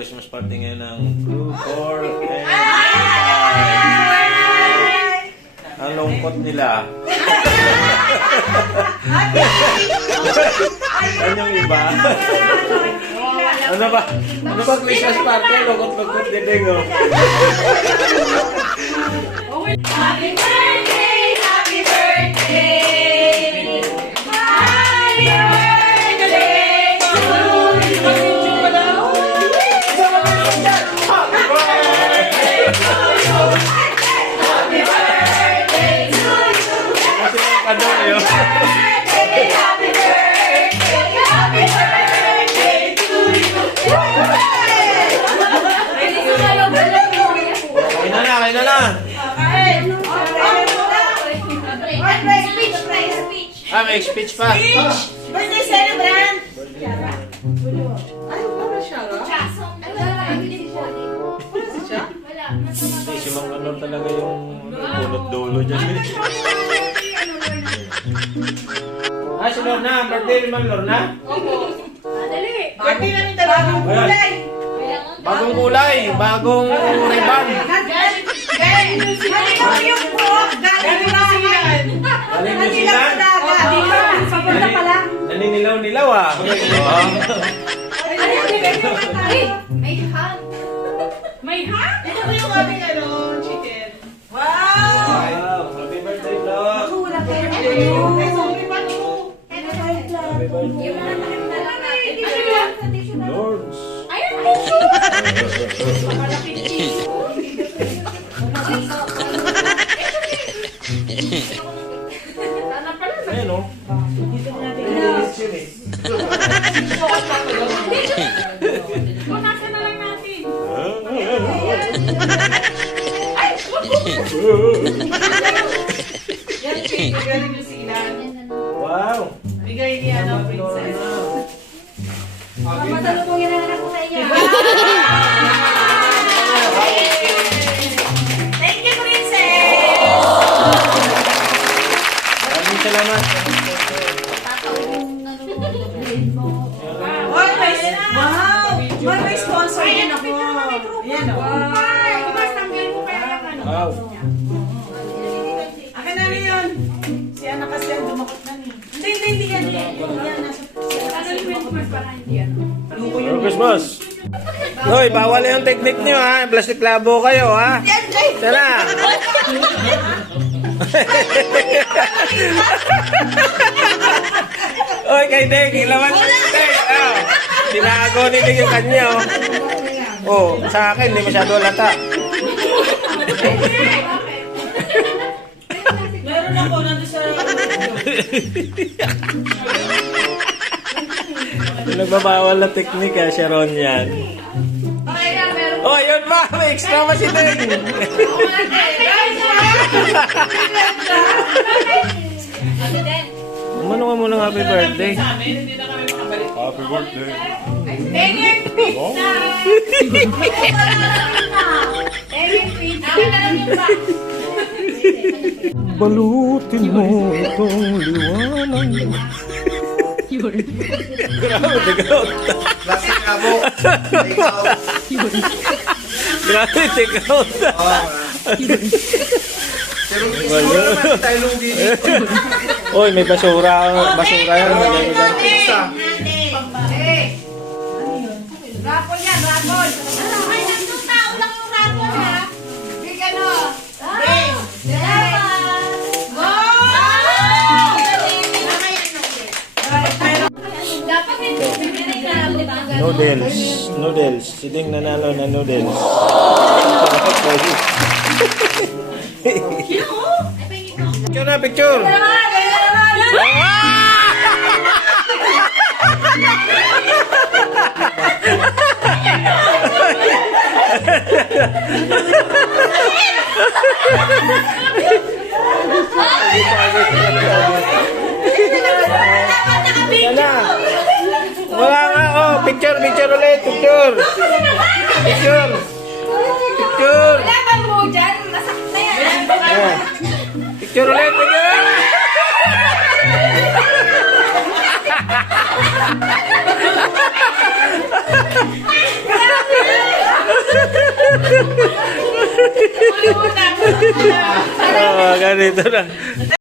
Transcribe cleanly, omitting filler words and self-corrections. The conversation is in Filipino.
Christmas party ngayon ng Blue Core and ang lungkot nila. Ano yung iba? Ano ba? Ano ba Christmas party? Lungkot-lungkot din oh. Happy birthday! Happy birthday! Happy birthday to you! Happy birthday to you! Kasi yung kado yun. Happy birthday! Happy birthday to you! Kain na na. Ah, may speech pa. Birthday celebrant! Ay, wala siya, no? Hindi, si Mang Manor talaga yung punot-dulo dyan. Ah, si Lorna. Birthday ni Mang Lorna? Birthday namin talagang kulay. Bagong kulay. Bagong ribbon. Halinaw yung buhok. Galing Bulacan. Galing New Zealand. Papunta pa lang. Naninilaw-nilaw ah. May hat? Ito ba yung aming chicken? Wow! Wow. Happy birthday, Lord. Ay, sorry pa to. Happy birthday. Lords. Ayan o. Punasan na lang natin. Yan, chicken. Galing New Zealand. Wow. Bigay ni Princess. Masalubungin na lang ako sa inyo. Thank you, Princess! Maraming salamat. Wow! May sponsor din ako. Ayan o. Wow. Akin na rin yun. Si Ana kasi ang dumakot na ni. Hindi yan. Yan, nasa... Merry Christmas. Hoy, bawal yung technique niyo ha. Plastic labo kayo ha. Sana. Hoy, kay Deng, ilawan mo si Deng. Oh, tinago ni Deng yung kanya oh. Oh, sa akin, hindi masyado lata. Meron ako nandun sa... Nagbabawal na technique ha, Sharon yan. Oh, yun ba? May extra pa si Deng. Umano ka muna ng happy birthday. Hindi na kami makabalik. Happy birthday. Oh. Balutin mo itong liwanag. Grabe, tigaw. Plastic labo. Grabe, tigaw. Pero siguro naman tayo nung dito. Oy, may basura. Basura yan. Isa. Rapon yan, rapon. Ay, nandun tao lang yung rapon ha. Big ano. Big. Dapat Noodles. Noodles. Si Ding nanalo na noodles. Picture na, picture. Wala. Wala nga. Oh, picture, picture ulit. Picture. Picture. Picture. Laban mo dyan, masakit na yan. Oh. Picture ulit. Picture. ganito na.